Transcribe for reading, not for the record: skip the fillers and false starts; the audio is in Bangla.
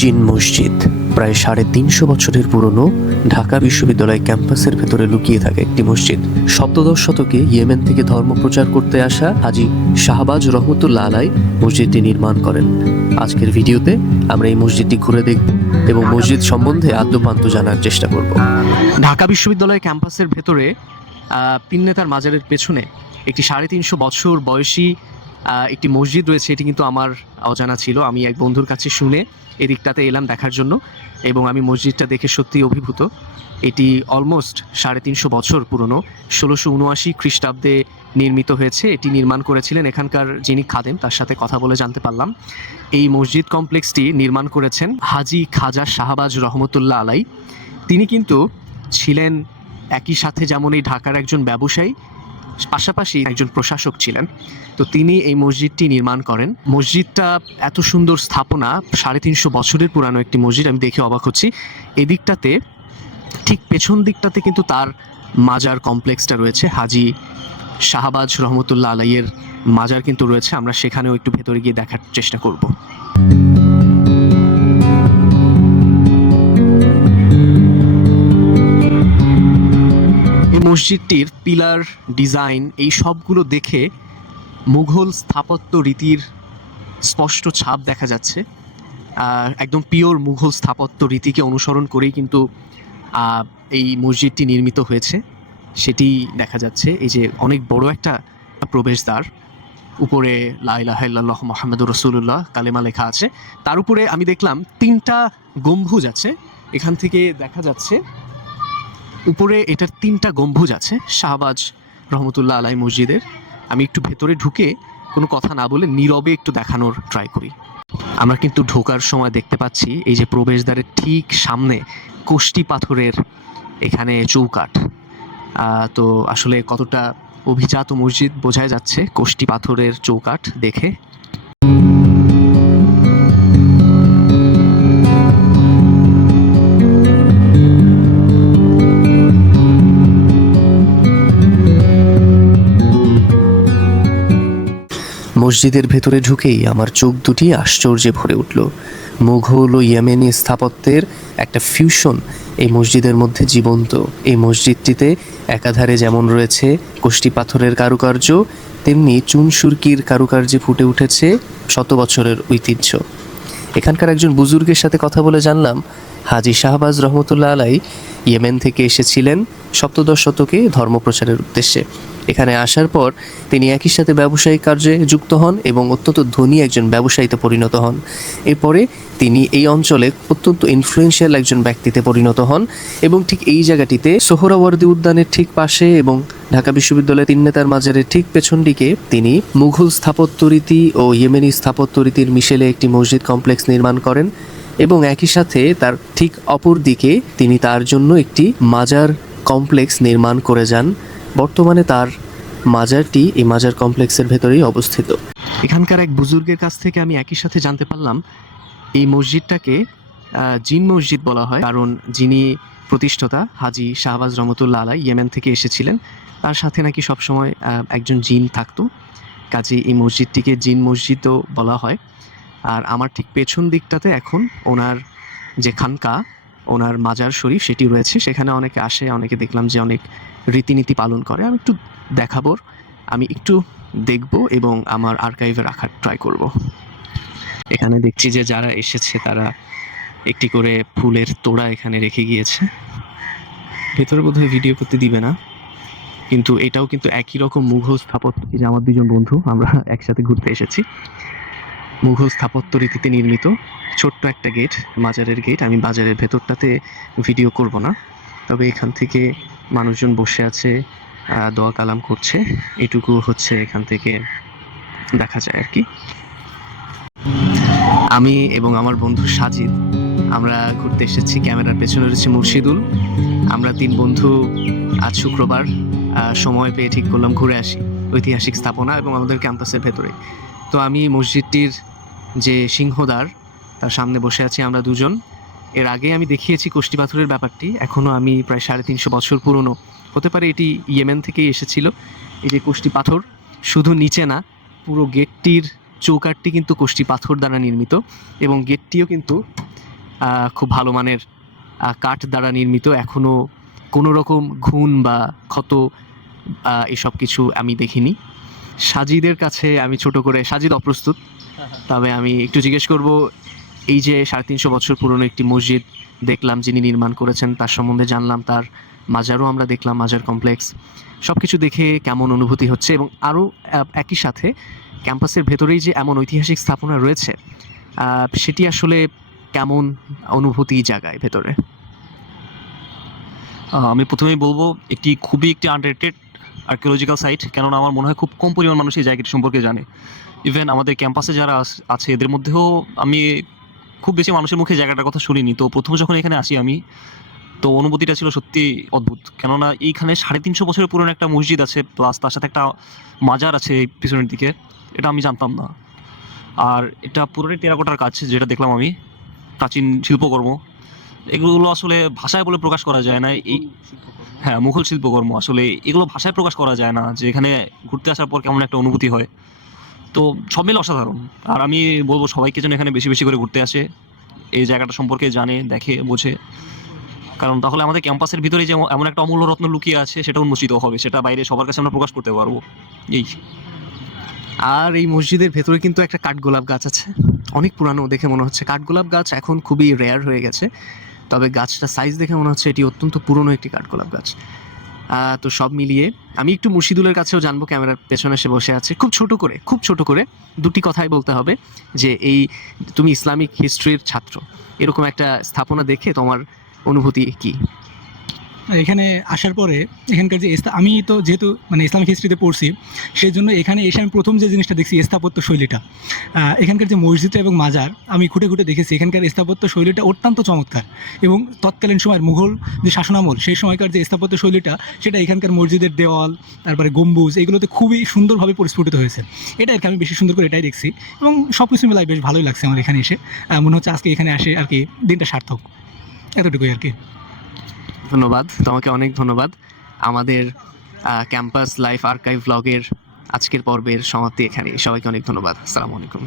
জিন মসজিদ প্রায় ৩৫০ বছরের পুরনো ঢাকা বিশ্ববিদ্যালয় ক্যাম্পাসের ভেতরে লুকিয়ে থাকে একটি মসজিদ। সপ্তদশ শতকে ইয়েমেন থেকে ধর্ম প্রচার করতে আসা হাজী শাহবাজ রহমতুল্লাহ আলাই মসজিদটি নির্মাণ করেন। আজকের ভিডিওতে আমরা এই মসজিদটি ঘুরে দেখব এবং মসজিদ সম্বন্ধে আদ্যোপান্ত জানার চেষ্টা করব। ঢাকা বিশ্ববিদ্যালয় ক্যাম্পাসের ভেতরে তিন নেতার মাজারের পেছনে একটি ৩৫০ বছর বয়সী একটি মসজিদ রয়েছে। এটি কিন্তু আমার অজানা ছিল। আমি এক বন্ধুর কাছে শুনে এদিকটাতে এলাম দেখার জন্য এবং আমি মসজিদটা দেখে সত্যিই অভিভূত। এটি অলমোস্ট ৩৫০ বছর পুরনো। ১৬৭৯ খ্রিস্টাব্দে নির্মিত হয়েছে। এটি নির্মাণ করেছিলেন এখানকার যিনি খাদেম, তার সাথে কথা বলে জানতে পারলাম এই মসজিদ কমপ্লেক্সটি নির্মাণ করেছেন হাজী খাজা শাহবাজ রহমতুল্লাহ আলাই। তিনি কিন্তু ছিলেন একই সাথে যেমন এই ঢাকার একজন ব্যবসায়ী, পাশাপাশি একজন প্রশাসক ছিলেন। তো তিনি এই মসজিদটি নির্মাণ করেন। মসজিদটা এত সুন্দর স্থাপনা, ৩৫০ বছরের পুরানো একটি মসজিদ, আমি দেখে অবাক হচ্ছি। এদিকটাতে ঠিক পেছন দিকটাতে কিন্তু তার মাজার কমপ্লেক্সটা রয়েছে, হাজী শাহবাজ রহমতুল্লাহ আলাইয়ের মাজার কিন্তু রয়েছে। আমরা সেখানেও একটু ভেতরে গিয়ে দেখার চেষ্টা করব। মসজিদটির পিলার ডিজাইন এই সবগুলো দেখে মুঘল স্থাপত্য রীতির স্পষ্ট ছাপ দেখা যাচ্ছে। একদম পিওর মুঘল স্থাপত্য রীতিকে অনুসরণ করেই কিন্তু এই মসজিদটি নির্মিত হয়েছে, সেটি দেখা যাচ্ছে। এই যে অনেক বড় একটা প্রবেশদ্বার, উপরে লা ইলাহা ইল্লাল্লাহ মুহাম্মাদুর রাসূলুল্লাহ কালেমা লেখা আছে। তার উপরে আমি দেখলাম ৩টা গম্বুজ আছে। এখান থেকে দেখা যাচ্ছে উপরে এটার 3টা গম্বুজ আছে শাহবাজ রহমতুল্লাহ আলাই মসজিদের। আমি একটু ভেতরে ঢুকে কোনো কথা না বলে নীরবে একটু দেখানোর ট্রাই করি। আমরা কিন্তু ঢোকার সময় দেখতে পাচ্ছি এই যে প্রবেশদ্বারের ঠিক সামনে কোষ্টি পাথরের এখানে চৌকাঠ। তো আসলে কতটা অভিজাত মসজিদ বোঝাই যাচ্ছে কোষ্টি পাথরের চৌকাঠ দেখে। মসজিদের ভেতরে ঢুকেই আমার চোখ দুটি আশ্চর্যে ভরে উঠল। মুঘল ও ইয়েমেনি স্থাপত্যের একটা ফিউশন এই মসজিদের মধ্যে জীবন্ত। এই মসজিদটিতে একাধারে যেমন রয়েছে কোষ্টি পাথরের কারুকার্য, তেমনি চুন সুরকির কারুকার্যে ফুটে উঠেছে শত বছরের ঐতিহ্য। এখানকার একজন বুজুর্গের সাথে কথা বলে জানলাম হাজী শাহবাজ রহমতুল্লাহ আলাই ইয়েমেন থেকে এসেছিলেন সপ্তদশ শতকে ধর্মপ্রচারের উদ্দেশ্যে। এখানে আসার পর তিনি একই সাথে ব্যবসায়িক কার্যে যুক্ত হন এবং অত্যন্ত ধনী একজন ব্যবসায়ীতে পরিণত হন। এরপরে তিনি এই অঞ্চলে অত্যন্ত ইনফ্লুয়েন্সিয়াল একজন ব্যক্তিতে পরিণত হন এবং ঠিক এই জায়গাটিতে সোহরাওয়ার্দী উদ্যানের ঠিক পাশে এবং ঢাকা বিশ্ববিদ্যালয়ের তিন নেতার মাজারের ঠিক পেছন দিকে তিনি মুঘল স্থাপত্য রীতি ও ইয়েমেনি স্থাপত্য রীতির মিশেলে একটি মসজিদ কমপ্লেক্স নির্মাণ করেন এবং একই সাথে তার ঠিক অপর দিকে তিনি তার জন্য একটি মাজার কমপ্লেক্স নির্মাণ করে যান। বর্তমানে তার মাজারটি এই মাজার কমপ্লেক্সের ভেতরেই অবস্থিত। এখানকার এক বুজুর্গের কাছ থেকে আমি একই সাথে জানতে পারলাম এই মসজিদটাকে জিন মসজিদ বলা হয়, কারণ যিনি প্রতিষ্ঠাতা হাজী শাহবাজ রহমতুল্লাহ আলাই ইয়েমেন থেকে এসেছিলেন, তার সাথে নাকি সবসময় একজন জিন থাকতো, কাজে এই মসজিদটিকে জিন মসজিদও বলা হয়। আর আমার ঠিক পেছন দিকটাতে এখন ওনার যে খানকা, ওনার মাজার শরীফ সেটি রয়েছে। সেখানে অনেকে আসে, অনেকে দেখলাম যে অনেক রীতিনীতি পালন করে। আমি একটু দেখাবো, আমি একটু দেখব এবং আমার আর্কাইভে রাখার ট্রাই করব। এখানে দেখছি যে যারা এসেছে তারা একটি করে ফুলের তোড়া এখানে রেখে গিয়েছে। ভেতরে বোধহয় ভিডিও করতে দিবে না, কিন্তু এটাও কিন্তু একই রকম মুঘল স্থাপত্য। যে আমার দুজন বন্ধু আমরা একসাথে ঘুরতে এসেছি, মুঘল স্থাপত্য রীতিতে নির্মিত ছোট্ট একটা গেট, মাজারের গেট। আমি বাজারের ভেতরটাতে ভিডিও করব না, তবে এখান থেকে মানুষজন বসে আছে, দোয়া কালাম করছে, এটুকু হচ্ছে এখান থেকে দেখা যায় আর কি। আমি এবং আমার বন্ধু সাজিদ আমরা ঘুরতে এসেছি। ক্যামেরার পেছনে রয়েছে মুর্শিদুল। আমরা 3 বন্ধু আজ শুক্রবার সময় পেয়ে ঠিক করলাম ঘুরে আসি ঐতিহাসিক স্থাপনা এবং আমাদের ক্যাম্পাসের ভেতরে। তো আমি মসজিদটির যে সিংহদ্বার তার সামনে বসে আছি আমরা দুজন। এর আগে আমি দেখিয়েছি কোষ্টি পাথরের ব্যাপারটি, এখনও আমি প্রায় ৩৫০ বছর পুরনো, হতে পারে এটি ইয়েমেন থেকেই এসেছিল। এই যে কোষ্টি পাথর, শুধু নিচে না, পুরো গেটটির চৌকাঠটি কিন্তু কোষ্টি পাথর দ্বারা নির্মিত এবং গেটটিও কিন্তু খুব ভালো মানের কাঠ দ্বারা নির্মিত। এখনও কোনো রকম ঘুণ বা ক্ষত এসব কিছু আমি দেখিনি। সাজিদের কাছে আমি ছোট করে, সাজিদ অপ্রস্তুত, তবে আমি একটু জিজ্ঞেস করব, এই যে 350 বছর পুরনো একটি মসজিদ দেখলাম যিনি নির্মাণ করেছেন, তার সম্বন্ধে জানলাম, তার মাজারও আমরা দেখলাম, মাজার কমপ্লেক্স, সব কিছু দেখে কেমন অনুভূতি হচ্ছে? এবং আরও একই সাথে ক্যাম্পাসের ভেতরেই যে এমন ঐতিহাসিক স্থাপনা রয়েছে, সেটি আসলে কেমন অনুভূতি জাগায় ভেতরে? আমি প্রথমেই বলবো একটি খুবই একটি আন্ডাররেটেড আর্কিওলজিক্যাল সাইট, কেননা আমার মনে হয় খুব কম পরিমাণ মানুষ এই জায়গাটি সম্পর্কে জানে। ইভেন আমাদের ক্যাম্পাসে যারা আছে এদের মধ্যেও আমি খুব বেশি মানুষের মুখে জায়গাটার কথা শুনিনি। তো প্রথমে যখন এখানে আসি আমি, তো অনুভূতিটা ছিল সত্যি অদ্ভুত, কেননা এইখানে 350 বছরের পুরনো একটা মসজিদ আছে, প্লাস তার সাথে একটা মাজার আছে এই পিছনের দিকে, এটা আমি জানতাম না। আর এটা পুরোটাই টেরাকোটার কাজ, যেটা দেখলাম আমি, প্রাচীন শিল্পকর্ম। এগুলো আসলে ভাষায় বলে প্রকাশ করা যায় না। এই হ্যাঁ, মুঘল শিল্পকর্ম, আসলে এগুলো ভাষায় প্রকাশ করা যায় না যে এখানে ঘুরতে আসার পর কেমন একটা অনুভূতি হয়। তো সব মিলে অসাধারণ। আর আমি বলবো সবাইকে যেন এখানে বেশি বেশি করে ঘুরতে আসে, এই জায়গাটা সম্পর্কে জানে, দেখে, বোঝে, কারণ তাহলে আমাদের ক্যাম্পাসের ভিতরে যে এমন একটা অমূল্য রত্ন লুকিয়ে আছে সেটা উন্মোচিত হবে, সেটা বাইরে সবার কাছে আমরা প্রকাশ করতে পারবো। এই আর এই মসজিদের ভেতরে কিন্তু একটা কাঠগোলাপ গাছ আছে, অনেক পুরানো দেখে মনে হচ্ছে। কাঠগোলাপ গাছ এখন খুবই রেয়ার হয়ে গেছে, তবে গাছটা সাইজ দেখে মনে হচ্ছে এটি অত্যন্ত পুরনো একটি কাঠগোলাপ গাছ। তো সব মিলিয়ে আমি একটু মুর্শিদুলের কাছেও জানবো, ক্যামেরার পেছনে সে বসে আছে। খুব ছোট করে দুটি কথাই বলতে হবে, যে এই তুমি ইসলামিক হিস্ট্রির ছাত্র, এরকম একটা স্থাপনা দেখে তোমার অনুভূতি কি? এখানে আসার পরে এখানকার যে আমি তো যেহেতু মানে ইসলামিক হিস্ট্রিতে পড়ছি, সেই জন্য এখানে এসে আমি প্রথম যে জিনিসটা দেখছি স্থাপত্য শৈলীটা। এখানকার যে মসজিদটা এবং মাজার আমি খুঁটে খুঁটে দেখেছি, এখানকার স্থাপত্য শৈলীটা অত্যন্ত চমৎকার। এবং তৎকালীন সময়ের মুঘল যে শাসনামল, সেই সময়কার যে স্থাপত্য শৈলীটা, সেটা এখানকার মসজিদের দেওয়াল, তারপরে গম্বুজ, এগুলোতে খুবই সুন্দরভাবে পরিস্ফুটিত হয়েছে। এটা আর কি আমি বেশি সুন্দর করে এটাই দেখছি, এবং সব কিছু মিলাই বেশ ভালোই লাগছে আমার এখানে এসে। মনে হচ্ছে আজকে এখানে আসে আর কি দিনটা সার্থক, এতটুকুই আর কি। ধন্যবাদ তোমাকে, অনেক ধন্যবাদ। আমাদের ক্যাম্পাস লাইফ আর্কাইভ ব্লগের আজকের পর্বের সমাপ্তি এখানে। সবাইকে অনেক ধন্যবাদ। আসসালামু আলাইকুম।